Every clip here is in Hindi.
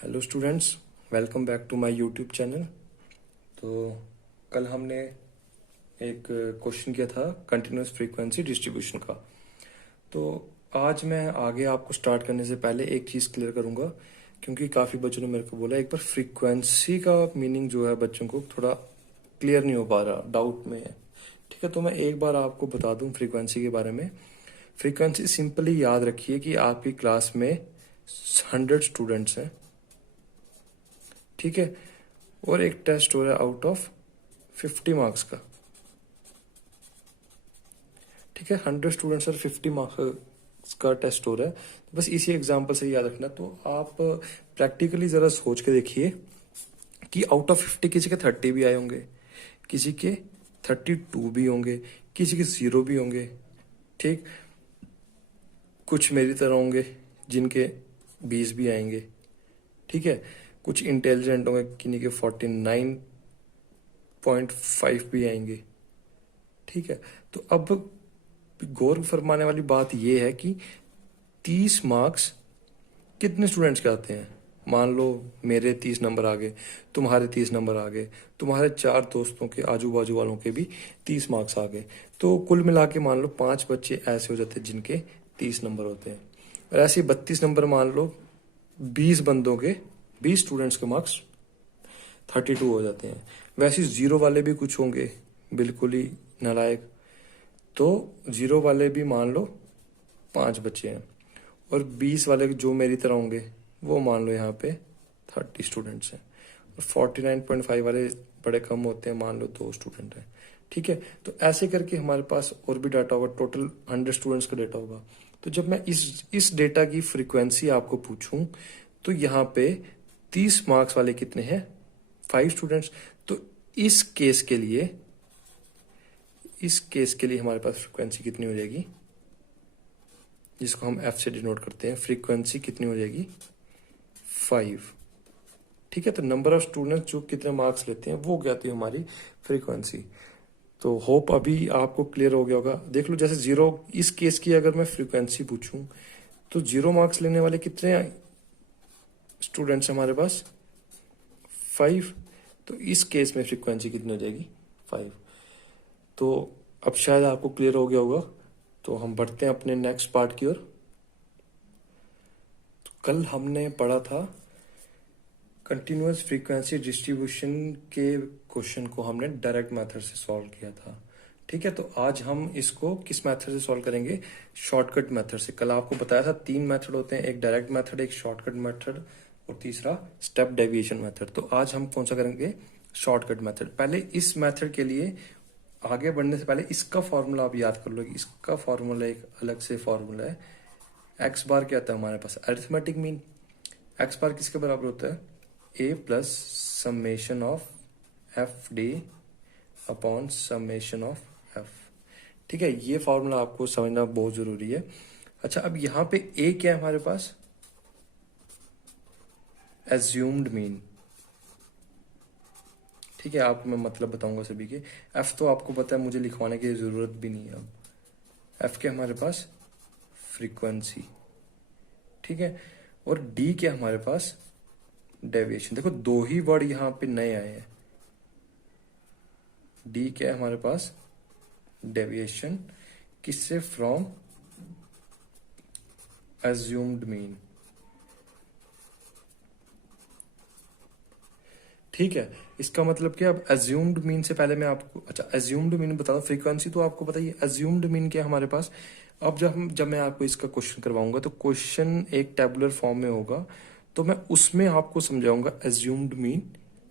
Hello students, welcome back to my YouTube channel. तो कल हमने एक क्वेश्चन किया था कंटिन्यूस फ्रीक्वेंसी डिस्ट्रीब्यूशन का। तो आज मैं आगे आपको स्टार्ट करने से पहले एक चीज़ क्लियर करूंगा, क्योंकि काफ़ी बच्चों ने मेरे को बोला एक बार फ्रीक्वेंसी का मीनिंग जो है बच्चों को थोड़ा क्लियर नहीं हो पा रहा, डाउट में है। ठीक है, तो मैं एक बार आपको बता दूं फ्रीक्वेंसी के बारे में। फ्रीक्वेंसी सिंपली याद रखिए कि आपकी क्लास में 100 स्टूडेंट्स हैं, ठीक है, और एक टेस्ट हो रहा है आउट ऑफ 50 मार्क्स का। ठीक है, 100 स्टूडेंट्स और 50 मार्क्स का टेस्ट हो रहा है। तो बस इसी एग्जांपल से याद रखना। तो आप प्रैक्टिकली जरा सोच के देखिए कि आउट ऑफ 50 किसी के 30 भी आए होंगे, किसी के 32 भी होंगे, किसी के 0 भी होंगे। ठीक, कुछ मेरी तरह होंगे जिनके 20 भी आएंगे। ठीक है, कुछ इंटेलिजेंट होंगे किन्हीं के 49.5 भी आएंगे। ठीक है, तो अब गौर फरमाने वाली बात यह है कि 30 मार्क्स कितने स्टूडेंट्स के आते हैं। मान लो मेरे 30 नंबर आ गए, तुम्हारे 30 नंबर आ गए, तुम्हारे 4 दोस्तों के आजू बाजू वालों के भी 30 मार्क्स आ गए। तो कुल मिला के मान लो 5 बच्चे ऐसे हो जाते हैं जिनके 30 नंबर होते हैं। और ऐसे 32 नंबर मान लो 20 बंदों के, 20 स्टूडेंट्स के मार्क्स 32 हो जाते हैं। वैसे 0 वाले भी कुछ होंगे, बिल्कुल ही नालायक। तो 0 वाले भी मान लो 5 बच्चे हैं, और 20 वाले जो मेरी तरह होंगे वो मान लो यहाँ पे 30 स्टूडेंट्स हैं। और 49.5 वाले बड़े कम होते हैं, मान लो 2 स्टूडेंट हैं। ठीक है, तो ऐसे करके हमारे पास और भी डाटा होगा, टोटल 100 स्टूडेंट्स का डाटा होगा। तो जब मैं इस डेटा की फ्रीक्वेंसी आपको पूछूं तो यहाँ पे 30 मार्क्स वाले कितने हैं, 5 स्टूडेंट्स। तो इस केस के लिए हमारे पास फ्रीक्वेंसी कितनी हो जाएगी, जिसको हम एफ से डिनोट करते हैं, फ्रीक्वेंसी कितनी हो जाएगी 5। ठीक है, तो नंबर ऑफ स्टूडेंट्स जो कितने मार्क्स लेते हैं वो क्या आती है हमारी फ्रीक्वेंसी। तो होप अभी आपको क्लियर हो गया होगा। देख लो, जैसे 0 इस केस की अगर मैं फ्रीक्वेंसी पूछूं तो 0 मार्क्स लेने वाले कितने स्टूडेंट्स हमारे पास 5। तो इस केस में फ्रीक्वेंसी कितनी हो जाएगी 5। तो अब शायद आपको क्लियर हो गया होगा। तो हम बढ़ते हैं अपने नेक्स्ट पार्ट की ओर। तो कल हमने पढ़ा था कंटिन्यूअस फ्रीक्वेंसी डिस्ट्रीब्यूशन के क्वेश्चन को हमने डायरेक्ट मेथड से सॉल्व किया था। ठीक है, तो आज हम इसको किस मेथड से सॉल्व करेंगे, शॉर्टकट मेथड से। कल आपको बताया था 3 मेथड होते हैं, एक डायरेक्ट मेथड, एक शॉर्टकट मेथड और तीसरा स्टेप डेविएशन मेथड। तो आज हम कौन सा करेंगे, शॉर्टकट मेथड। पहले इस मेथड के लिए आगे बढ़ने से पहले इसका फॉर्मूला आप याद कर लो। इसका फॉर्मूला एक अलग से फॉर्मूला है। एक्स बार क्या आता है हमारे पास, अरिथमेटिक मीन। एक्स बार किसके बराबर होता है, a plus summation of f d upon summation of f. ठीक है, ये फॉर्मूला आपको समझना बहुत जरूरी है। अच्छा, अब यहां पे ए क्या है हमारे पास, एज्यूम्ड मीन। ठीक है, आपको मैं मतलब बताऊंगा सभी के। एफ तो आपको पता है, मुझे लिखवाने की जरूरत भी नहीं है। अब एफ के हमारे पास फ्रीक्वेंसी, ठीक है, और डी के हमारे पास डेविएशन। देखो, 2 ही वर्ड यहां पे नए आए हैं। डी क्या है हमारे पास, डेविएशन, किससे, फ्रॉम एज्यूम्ड मीन। ठीक है, इसका मतलब क्या, अब एज्यूम्ड मीन से पहले मैं आपको, अच्छा एज्यूम्ड मीन बता दो। फ्रीक्वेंसी तो आपको पता ही है, एज्यूम्ड मीन क्या हमारे पास। अब जब मैं आपको इसका क्वेश्चन करवाऊंगा तो क्वेश्चन एक टेबुलर फॉर्म में होगा, तो मैं उसमें आपको समझाऊंगा एज्यूम्ड मीन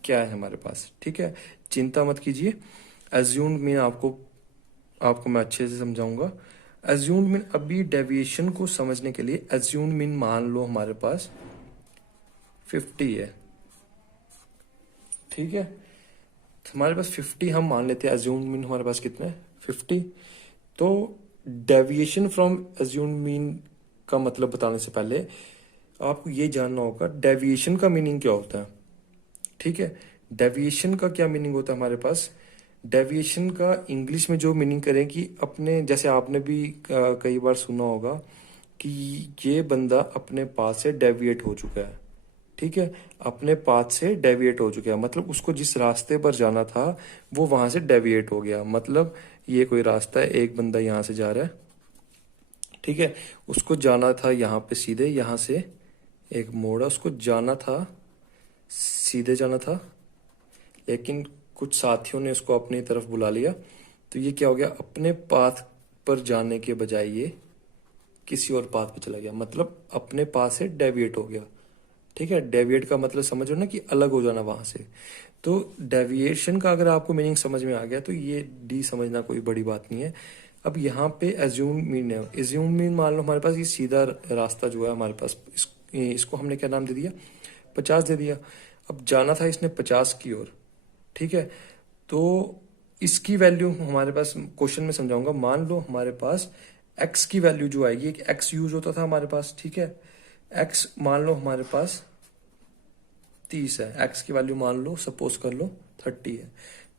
क्या है हमारे पास। ठीक है, चिंता मत कीजिए, एज्यूम्ड मीन आपको आपको मैं अच्छे से समझाऊंगा। एज्यूम्ड मीन, अभी डेविएशन को समझने के लिए एज्यूम्ड मीन मान लो हमारे पास 50 है। ठीक है, तो हमारे पास 50 हम मान लेते हैं, एज्यूम्ड मीन हमारे पास कितना है 50। तो डेविएशन फ्रॉम एज्यूम्ड मीन का मतलब बताने से पहले आपको ये जानना होगा डेविएशन का मीनिंग क्या होता है। ठीक है, डेविएशन का क्या मीनिंग होता है हमारे पास। डेविएशन का इंग्लिश में जो मीनिंग करें कि अपने, जैसे आपने भी कई बार सुना होगा कि ये बंदा अपने पास से डेविएट हो चुका है। ठीक है, अपने पाथ से डेविएट हो चुका है, मतलब उसको जिस रास्ते पर जाना था वो वहां से डेविएट हो गया। मतलब ये कोई रास्ता है, एक बंदा यहाँ से जा रहा है, ठीक है, उसको जाना था यहाँ पे सीधे, यहाँ से एक मोड़ है, उसको जाना था, सीधे जाना था, लेकिन कुछ साथियों ने उसको अपनी तरफ बुला लिया, तो ये क्या हो गया, अपने पाथ पर जाने के बजाय ये किसी और पाथ पे चला गया, मतलब अपने पाथ से डेविएट हो गया। ठीक है, डेविएट का मतलब समझो ना कि अलग हो जाना वहां से। तो डेविएशन का अगर आपको मीनिंग समझ में आ गया तो ये डी समझना कोई बड़ी बात नहीं है। अब यहाँ पे एज्यूम मीन है, एज्यूम मीन मान लो हमारे पास ये सीधा रास्ता जो है हमारे पास, इसको हमने क्या नाम दे दिया, 50 दे दिया। अब जाना था इसने 50 की ओर, ठीक है, तो इसकी वैल्यू हमारे पास क्वेश्चन में समझाऊंगा। मान लो हमारे पास एक्स की वैल्यू जो आएगी, एक एक्स यूज होता था हमारे पास, ठीक है, एक्स मान लो हमारे पास 30 है, एक्स की वैल्यू मान लो सपोज कर लो 30 है,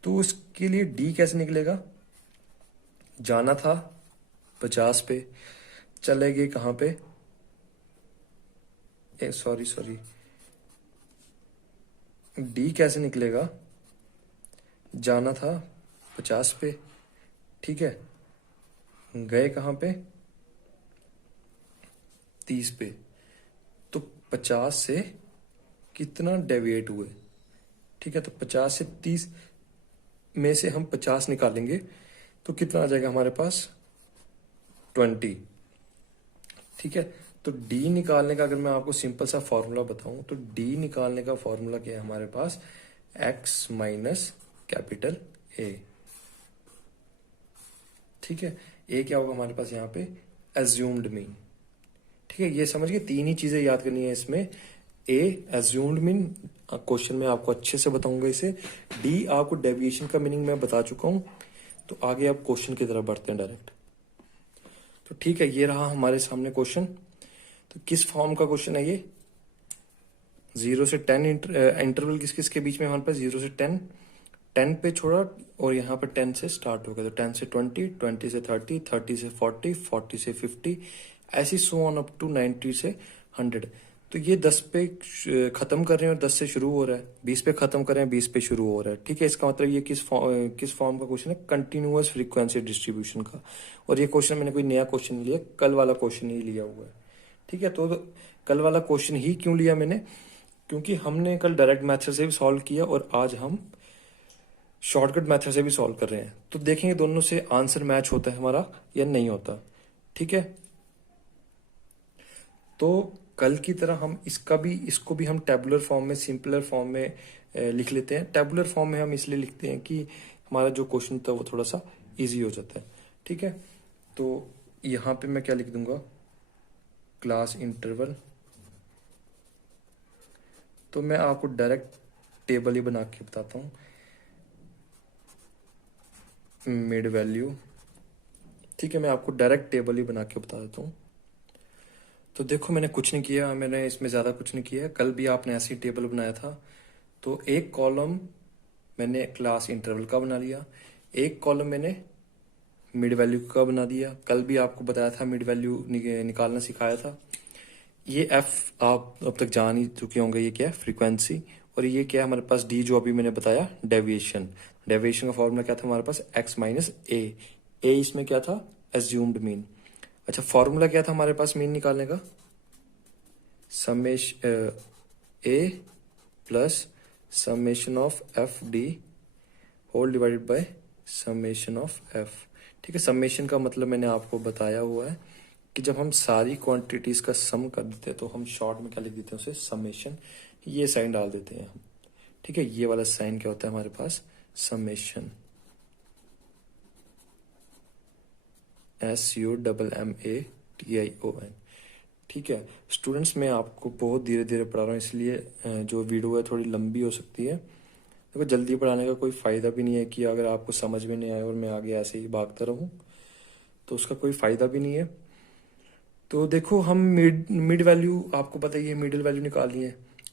तो उसके लिए डी कैसे निकलेगा, जाना था 50 पे, चले गए कहाँ पे, सॉरी सॉरी, डी कैसे निकलेगा, जाना था 50 पे, ठीक है, गए कहाँ पे 30 पे, तो 50 से कितना डेविएट हुए, ठीक है, तो 50 से 30 में से हम 50 निकालेंगे तो कितना आ जाएगा हमारे पास 20, ठीक है। तो डी निकालने का अगर मैं आपको सिंपल सा फॉर्मूला बताऊं तो डी निकालने का फॉर्मूला क्या है हमारे पास, एक्स माइनस कैपिटल ए, ठीक है। ए क्या होगा हमारे पास यहाँ पे, एज्यूम्ड मीन, ठीक है, ये समझ के तीन ही चीजें याद करनी है इसमें। ए एज्यूम्ड मीन, क्वेश्चन में आपको अच्छे से बताऊंगा इसे। डी आपको डेविएशन का मीनिंग मैं बता चुका हूं, तो आगे आप क्वेश्चन की तरफ बढ़ते हैं डायरेक्ट। तो ठीक है, ये रहा हमारे सामने क्वेश्चन। तो किस फॉर्म का क्वेश्चन है ये, 0 से 10 इंटरवल किस किस के बीच में हमारे पास, 0 से 10, 10 पे छोड़ा और यहाँ पे 10 से स्टार्ट हो गया, तो 10 से 20, 20 से 30, 30 से 40, 40 से 50, ऐसी सो ऑन अप टू 90 से 100। तो ये 10 पे खत्म कर रहे हैं और 10 से शुरू हो रहा है, 20 पे खत्म कर रहे हैं 20 पे शुरू हो रहा है, ठीक है। इसका मतलब ये किस फॉर्म का क्वेश्चन है, कंटिन्यूअस फ्रीक्वेंसी डिस्ट्रीब्यूशन का। और ये क्वेश्चन मैंने कोई नया क्वेश्चन नहीं लिया, कल वाला क्वेश्चन ही लिया हुआ है, ठीक है। तो कल वाला क्वेश्चन ही क्यों लिया मैंने, क्योंकि हमने कल डायरेक्ट मेथड से भी सॉल्व किया और आज हम शॉर्टकट मेथड से भी सॉल्व कर रहे हैं। तो देखेंगे दोनों से आंसर मैच होता है हमारा या नहीं होता, ठीक है। तो कल की तरह हम इसको भी हम टेबुलर फॉर्म में, सिंपलर फॉर्म में लिख लेते हैं। टेबुलर फॉर्म में हम इसलिए लिखते हैं कि हमारा जो क्वेश्चन था वो थोड़ा सा इजी हो जाता है, ठीक है। तो यहाँ पे मैं क्या लिख दूंगा, क्लास इंटरवल, तो मैं आपको डायरेक्ट टेबल ही बना के बताता हूँ, मिड वैल्यू, ठीक है, मैं आपको डायरेक्ट टेबल ही बना के बता देता हूँ। तो देखो मैंने कुछ नहीं किया, मैंने इसमें ज़्यादा कुछ नहीं किया, कल भी आपने ऐसे ही टेबल बनाया था। तो एक कॉलम मैंने क्लास इंटरवल का बना लिया, एक कॉलम मैंने मिड वैल्यू का बना दिया, कल भी आपको बताया था मिड वैल्यू निकालना सिखाया था। ये एफ आप अब तक जान ही चुके होंगे, ये क्या है, फ्रीक्वेंसी। और ये क्या है हमारे पास, डी जो अभी मैंने बताया, डेविएशन। डेविएशन का फॉर्मूला क्या था हमारे पास, एक्स माइनस ए, ए इसमें क्या था, एज्यूम्ड मीन। अच्छा, फॉर्मूला क्या था हमारे पास मीन निकालने का, summation a plus summation of f d whole divided by summation of f, ठीक है। समेशन का मतलब मैंने आपको बताया हुआ है कि जब हम सारी क्वांटिटीज का सम कर देते हैं तो हम शॉर्ट में क्या लिख देते हैं उसे, समेशन, ये साइन डाल देते हैं हम, ठीक है। ये वाला साइन क्या होता है हमारे पास, समेशन, SUMMATION, ठीक है। स्टूडेंट्स मैं आपको बहुत धीरे धीरे पढ़ा रहा हूँ, इसलिए जो वीडियो है थोड़ी लंबी हो सकती है। देखो जल्दी पढ़ाने का कोई फायदा भी नहीं है कि अगर आपको समझ में नहीं आए और मैं आगे ऐसे ही भागता रहूँ तो उसका कोई फायदा भी नहीं है। तो देखो हम मिड वैल्यू, आपको पता ही है मिडिल वैल्यू निकालनी है,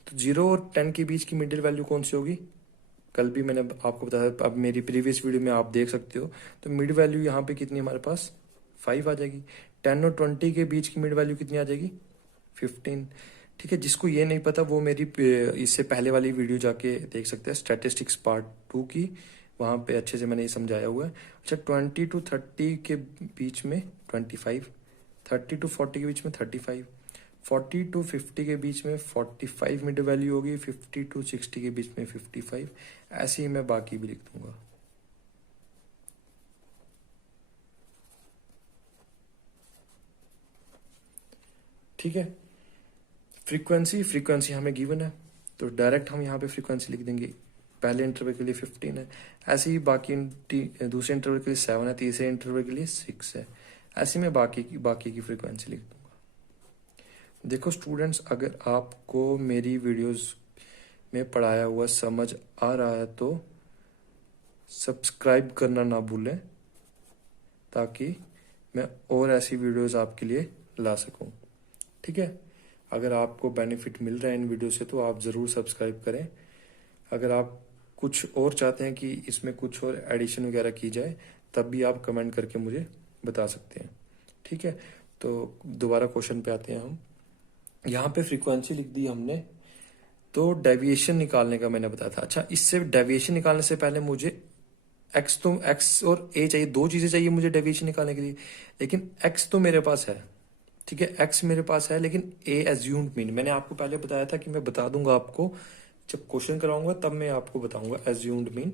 तो 0 और 10 के बीच की मिडिल वैल्यू कौन सी होगी, कल भी मैंने आपको बताया, अब मेरी प्रीवियस वीडियो में आप देख सकते हो। तो मिड वैल्यू यहाँ पे कितनी हमारे पास 5 आ जाएगी। 10 और 20 के बीच की मिड वैल्यू कितनी आ जाएगी, 15। ठीक है, जिसको ये नहीं पता वो मेरी इससे पहले वाली वीडियो जाके देख सकते हैं, स्टैटिस्टिक्स पार्ट 2 की। वहाँ पे अच्छे से मैंने ये समझाया हुआ है। अच्छा, 20 to 30 के बीच में 25, 30 to 40 के बीच में 35, 40 to 50 के बीच में 45 मिड वैल्यू होगी, 50 to 60 के बीच में 55। ऐसे ही मैं बाकी भी लिख दूंगा। ठीक है, फ्रीक्वेंसी हमें गिवन है, तो डायरेक्ट हम यहाँ पे फ्रीक्वेंसी लिख देंगे। पहले इंटरवल के लिए 15 है, ऐसे ही बाकी दूसरे इंटरवल के लिए 7 है, तीसरे इंटरवल के लिए 6 है। ऐसे में बाकी की फ्रीक्वेंसी लिख दूंगा। देखो स्टूडेंट्स, अगर आपको मेरी वीडियोस में पढ़ाया हुआ समझ आ रहा है तो सब्सक्राइब करना ना भूलें, ताकि मैं और ऐसी वीडियोस आपके लिए ला सकूं। ठीक है, अगर आपको बेनिफिट मिल रहा है इन वीडियो से तो आप ज़रूर सब्सक्राइब करें। अगर आप कुछ और चाहते हैं कि इसमें कुछ और एडिशन वगैरह की जाए, तब भी आप कमेंट करके मुझे बता सकते हैं। ठीक है, तो दोबारा क्वेश्चन पे आते हैं हम। यहाँ पे फ्रीक्वेंसी लिख दी हमने, तो डेविएशन निकालने का मैंने बताया था। अच्छा, इससे डेविएशन निकालने से पहले मुझे एक्स और ए चाहिए, दो चीजें चाहिए मुझे डेविएशन निकालने के लिए। लेकिन एक्स तो मेरे पास है, ठीक है, एक्स मेरे पास है, लेकिन ए एज्यूम्ड मीन मैंने आपको पहले बताया था कि मैं बता दूंगा आपको जब क्वेश्चन कराऊंगा, तब मैं आपको बताऊंगा एज्यूम्ड मीन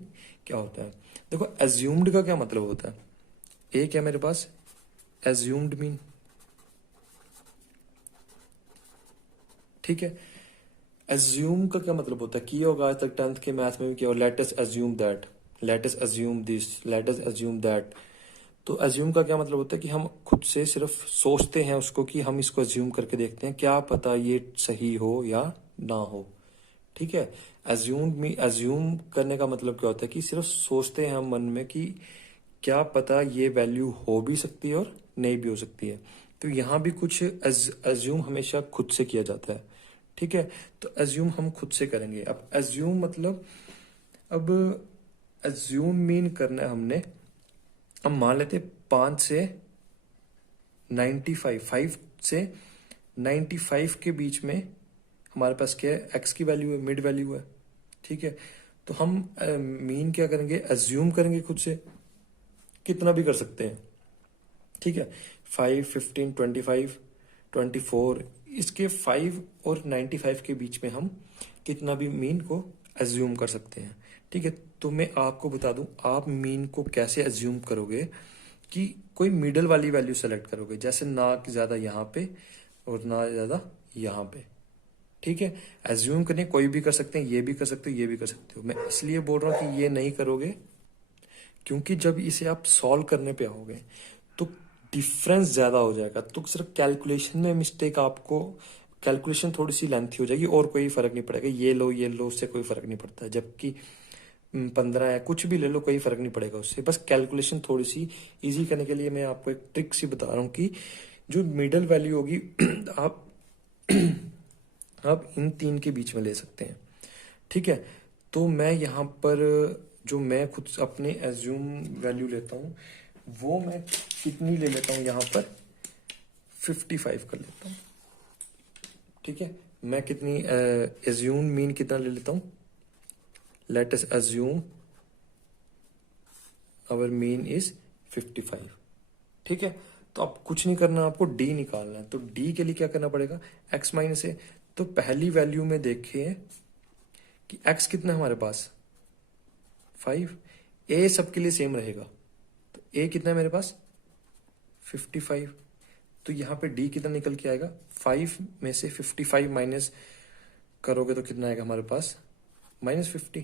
क्या होता है। देखो एज्यूम्ड का क्या मतलब होता है, ए क्या मेरे पास एज्यूम्ड मीन, ठीक है। एज्यूम का क्या मतलब होता है, किया होगा आज तक 10th के मैथ में भी किया, late us assume that, late us assume this, late us assume that. तो एज्यूम का क्या मतलब होता है कि हम खुद से सिर्फ सोचते हैं उसको, कि हम इसको एज्यूम करके देखते हैं, क्या पता ये सही हो या ना हो। ठीक है, एज्यूम करने का मतलब क्या होता है कि सिर्फ सोचते हैं हम मन में कि क्या पता ये वैल्यू हो भी सकती है और नहीं भी हो सकती है। तो यहाँ भी कुछ एज्यूम हमेशा खुद से किया जाता है। ठीक है, तो एज्यूम हम खुद से करेंगे। अब एज्यूम मतलब, अब एज्यूम मीन करना है हमने, हम मान लेते 5 से 95, 5 से 95 के बीच में हमारे पास क्या है, एक्स की वैल्यू है, मिड वैल्यू है। ठीक है, तो हम मीन क्या करेंगे, एज्यूम करेंगे खुद से, कितना भी कर सकते हैं। ठीक है, 5, 15, 25, 24, इसके 5 और 95 के बीच में हम कितना भी मीन को एज्यूम कर सकते हैं। ठीक है, तो मैं आपको बता दूं, आप मीन को कैसे एज्यूम करोगे कि कोई मिडल वाली वैल्यू सेलेक्ट करोगे, जैसे ना ज्यादा यहाँ पे और ना ज्यादा यहाँ पे। ठीक है, एज्यूम करने कोई भी कर सकते हैं, ये भी कर सकते हो, ये भी कर सकते हो। मैं इसलिए बोल रहा हूँ कि ये नहीं करोगे क्योंकि जब इसे आप सॉल्व करने पे आओगे तो डिफरेंस ज्यादा हो जाएगा। तो सिर्फ कैलकुलेशन में मिस्टेक, आपको कैलकुलेशन थोड़ी सी लेंथी हो जाएगी और कोई फर्क नहीं पड़ेगा। ये लो उससे कोई फर्क नहीं पड़ता है, जबकि 15 है, कुछ भी ले लो, कोई फर्क नहीं पड़ेगा उससे। बस कैलकुलेशन थोड़ी सी इजी करने के लिए मैं आपको एक ट्रिक सी बता रहा हूँ कि जो मिडल वैल्यू होगी आप आप इन तीन के बीच में ले सकते हैं। ठीक है, तो मैं यहाँ पर जो मैं खुद अपने एज्यूम वैल्यू लेता हूँ वो मैं कितनी ले लेता हूँ, यहाँ पर 55 कर लेता हूँ। ठीक है, मैं कितनी एज्यूम मीन कितना ले लेता हूँ, let us assume our mean is 55। ठीक है, तो अब कुछ नहीं करना, आपको डी निकालना है। तो डी के लिए क्या करना पड़ेगा, एक्स माइनस ए। तो पहली वैल्यू में देखिए कि एक्स कितना है हमारे पास 5, ए सबके लिए सेम रहेगा, तो ए कितना है मेरे पास 55। तो यहाँ पे डी कितना निकल के आएगा, 5 में से 55 माइनस करोगे तो कितना आएगा हमारे पास -50।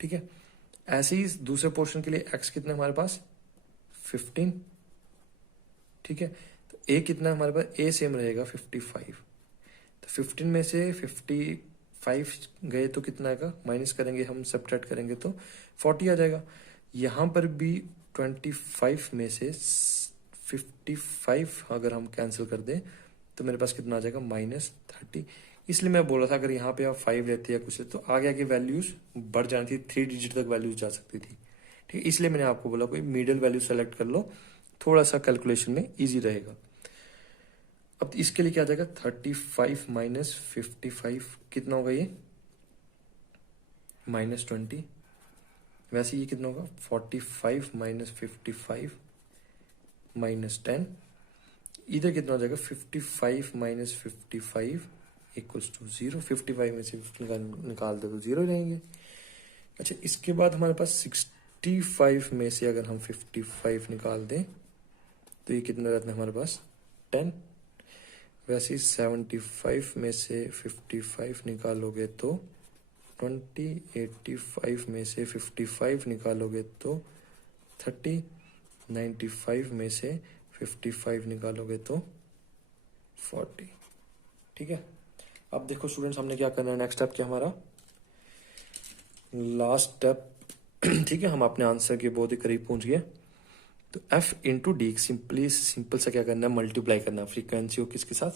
ठीक है, ऐसे ही दूसरे पोर्शन के लिए एक्स कितना है हमारे पास 15। ठीक है, तो ए कितना है हमारे पास, ए सेम रहेगा 55। तो 15 में से 55 गए तो कितना आएगा, माइनस करेंगे हम, सब्ट्रैक्ट करेंगे तो 40 आ जाएगा। यहाँ पर भी 25 में से 55 अगर हम कैंसिल कर दें तो मेरे पास कितना आ जाएगा -30। इसलिए मैं बोल रहा था अगर यहाँ पे आप 5 लेते या कुछ तो आगे आगे वैल्यूज बढ़ जानी थी, 3 डिजिट तक वैल्यूज जा सकती थी। ठीक है, इसलिए मैंने आपको बोला कोई मिडिल वैल्यू सेलेक्ट कर लो, थोड़ा सा कैलकुलेशन में इजी रहेगा। अब इसके लिए क्या आ जाएगा, 35 माइनस 55 कितना होगा ये, -20। वैसे ये कितना होगा, 45 माइनस 55 -10। इधर कितना हो जाएगा, 55 माइनस 55 इक्वल्स टू 0। 55 में से 50 निकाल दे तो 0 रहेंगे। अच्छा, इसके बाद हमारे पास 65 में से अगर हम 55 निकाल दें तो ये कितना रहता है हमारे पास, 10। वैसे ही 75 में से 55 निकालोगे तो 20, 85 में से 55 निकालोगे तो 30, 95 में से 55 निकालोगे तो 40। ठीक है, अब देखो स्टूडेंट्स, हमने क्या करना है, नेक्स्ट स्टेप क्या हमारा, लास्ट स्टेप। ठीक है, हम अपने आंसर के बहुत ही करीब पहुंच गए। तो f इंटू डी सिंपल सा क्या करना है, मल्टीप्लाई करना है फ्रीक्वेंसी को किसके साथ,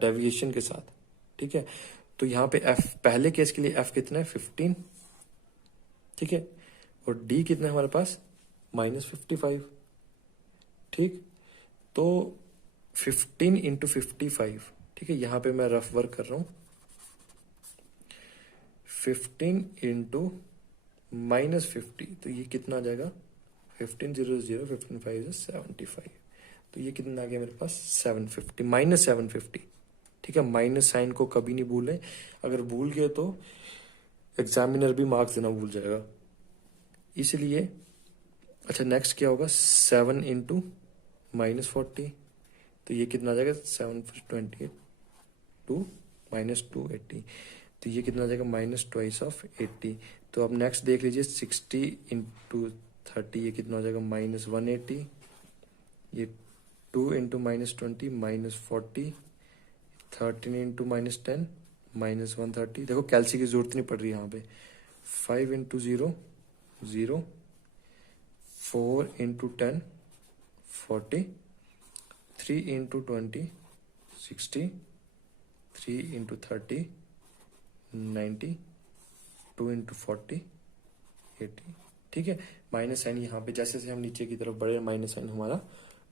डेविएशन के साथ। ठीक है, तो यहाँ पे f पहले केस के लिए f कितना है, 15। ठीक है, और d कितना है हमारे पास, -55। ठीक, तो 15 इंटू 55। ठीक है, यहाँ पे मैं रफ वर्क कर रहा हूँ, 15 इंटू -50, तो ये कितना आ जाएगा, 15 0 0, 15 5 75। तो ये कितना आ गया मेरे पास, 750 -750। ठीक है, माइनस साइन को कभी नहीं भूलें, अगर भूल गए तो एग्जामिनर भी मार्क्स देना भूल जाएगा, इसलिए। अच्छा, नेक्स्ट क्या होगा, 7 इंटू -40, तो ये कितना आ जाएगा, 7 2 -280, तो ये कितना आ जाएगा, -2/80। तो अब नेक्स्ट देख लीजिए, 60 इंटू 30, ये कितना हो जाएगा, -180। ये 2 इंटू -20 -40, 13 इंटू -10 -130। देखो कैलसी की जरूरत नहीं पड़ रही यहाँ पे। 5 into 0 0, 4 into 10 40, 3 into 20 60, 3 into 30 90, 2 into 40 80। ठीक है, माइनस साइन यहाँ पे जैसे जैसे हम नीचे की तरफ बढ़े, माइनस साइन हमारा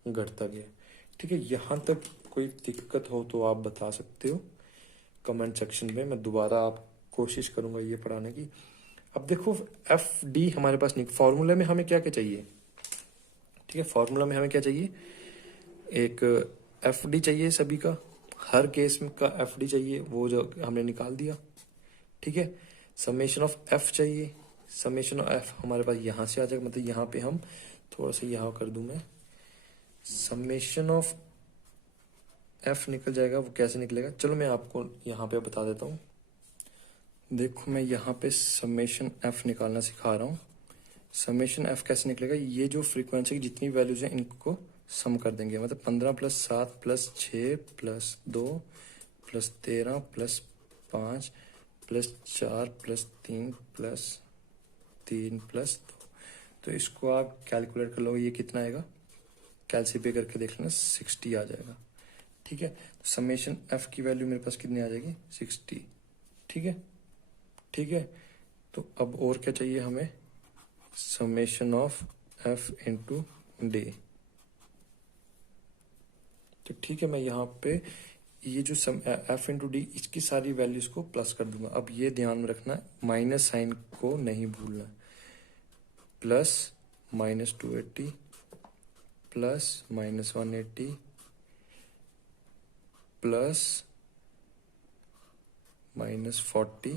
घटता गया। ठीक है, यहाँ तक कोई दिक्कत हो तो आप बता सकते हो कमेंट सेक्शन में, मैं दोबारा आप कोशिश करूंगा ये पढ़ाने की। अब देखो एफ डी हमारे पास नहीं, फॉर्मूला में हमें क्या क्या चाहिए। ठीक है, फॉर्मूला में हमें क्या चाहिए, एक एफ डी चाहिए सभी का, हर केस में का एफ डी चाहिए, वो जो हमने निकाल दिया। ठीक है, समेशन ऑफ एफ चाहिए, समेशन ऑफ एफ हमारे पास यहाँ से आ जाएगा, मतलब यहाँ पे हम थोड़ा सा यहाँ कर दूं मैं, समेशन ऑफ एफ निकल जाएगा। वो कैसे निकलेगा, चलो मैं आपको यहाँ पे बता देता हूँ। देखो मैं यहाँ पे समेशन एफ निकालना सिखा रहा हूँ। समेशन एफ कैसे निकलेगा, ये जो फ्रीक्वेंसी की जितनी वैल्यूज हैं इनको सम कर देंगे, मतलब 15 + 7 + 6 + 2 + 13 + 5 + 4 + 3 + 3 + 2। तो इसको आप कैलकुलेट कर लो, ये कितना आएगा, कैलसी पे करके देख लेना, 60 आ जाएगा। ठीक है, तो समेशन एफ की वैल्यू मेरे पास कितनी आ जाएगी, 60। ठीक है, ठीक है, तो अब और क्या चाहिए हमें, summation of f into D. तो ठीक है, मैं यहाँ पे ये जो एफ इंटू डी, इसकी सारी वैल्यूज को प्लस कर दूंगा। अब ये ध्यान में रखना, माइनस साइन को नहीं भूलना, प्लस -280 प्लस -180 प्लस -40।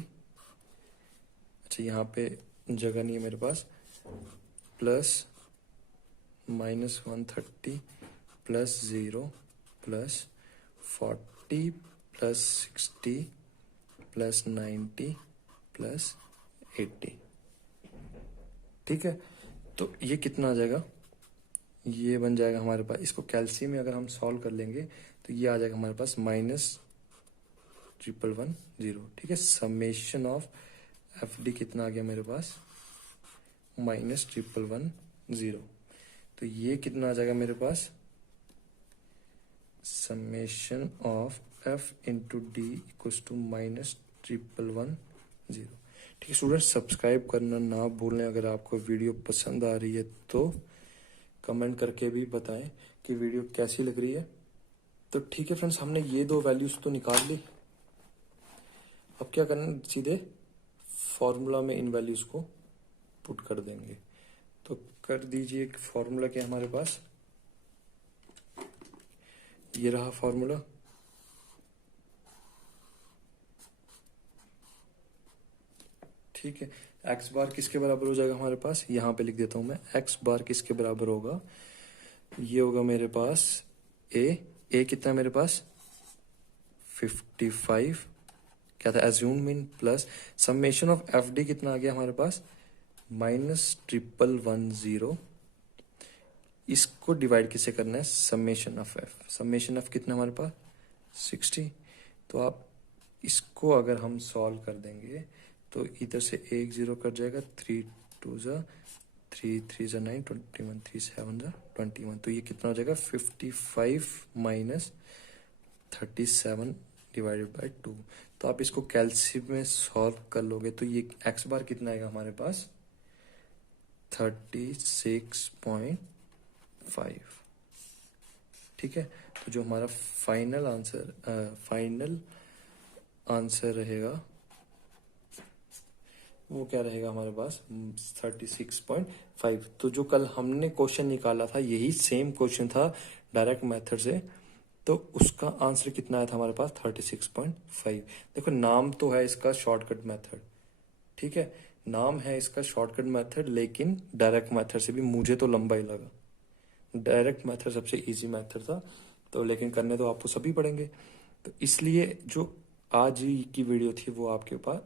अच्छा, यहाँ पे जगह नहीं है मेरे पास, plus -130 plus 0 plus 40 plus 60 plus 90 plus 80। ठीक है, तो ये कितना आ जाएगा, ये बन जाएगा हमारे पास, इसको कैल्शियम में अगर हम सॉल्व कर लेंगे तो ये आ जाएगा हमारे पास -1110। ठीक है, समेशन ऑफ एफ डी कितना आ गया मेरे पास, -1110। तो ये कितना आ जाएगा मेरे पास, summation of f into d equals to -1110। ठीक है स्टूडेंट, सब्सक्राइब करना ना भूलें। अगर आपको वीडियो पसंद आ रही है तो कमेंट करके भी बताएं कि वीडियो कैसी लग रही है। तो ठीक है फ्रेंड्स, हमने ये दो वैल्यूज तो निकाल ली। अब क्या करना है, सीधे फॉर्मूला में इन वैल्यूज को पुट कर देंगे। तो कर दीजिए, फॉर्मूला क्या है हमारे पास, ये रहा फॉर्मूला। ठीक है, एक्स बार किसके बराबर हो जाएगा हमारे पास, यहां पे लिख देता हूं मैं, एक्स बार किसके बराबर होगा, ये होगा मेरे पास ए कितना है मेरे पास 55, क्या था assume mean, plus summation of f D कितना आ गया हमारे पास -1110। इसको डिवाइड किससे करना है, summation of F, summation of कितना हमारे पास 60। तो आप इसको अगर हम सॉल्व कर देंगे तो इधर से एक जीरो कट जाएगा, 3 2 जा 3 3 जा 9, 21 3 7 जा 21। तो ये कितना हो जाएगा 55 माइनस 37 डिवाइडेड बाय 2। तो आप इसको कैल्शियम में सॉल्व कर लोगे तो ये एक्स बार कितना आएगा हमारे पास 36.5। ठीक है, तो जो हमारा फाइनल आंसर रहेगा वो क्या रहेगा हमारे पास 36.5। तो जो कल हमने क्वेश्चन निकाला था यही सेम क्वेश्चन था डायरेक्ट मेथड से, तो उसका आंसर कितना आया था हमारे पास 36.5। देखो नाम तो है इसका शॉर्टकट मेथड, ठीक है, नाम है इसका शॉर्टकट मेथड, लेकिन डायरेक्ट मेथड से भी मुझे तो लंबा ही लगा। डायरेक्ट मेथड सबसे इजी मेथड था, तो लेकिन करने तो आपको सभी पड़ेंगे। तो इसलिए जो आज की वीडियो थी वो आपके पास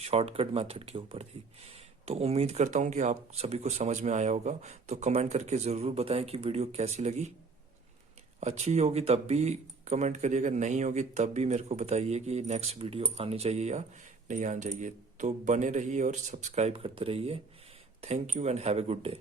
शॉर्टकट मेथड के ऊपर थी। तो उम्मीद करता हूँ कि आप सभी को समझ में आया होगा। तो कमेंट करके ज़रूर बताएं कि वीडियो कैसी लगी। अच्छी होगी तब भी कमेंट करिएगा, नहीं होगी तब भी मेरे को बताइए कि नेक्स्ट वीडियो आनी चाहिए या नहीं आनी चाहिए। तो बने रहिए और सब्सक्राइब करते रहिए। Thank you and have a good day.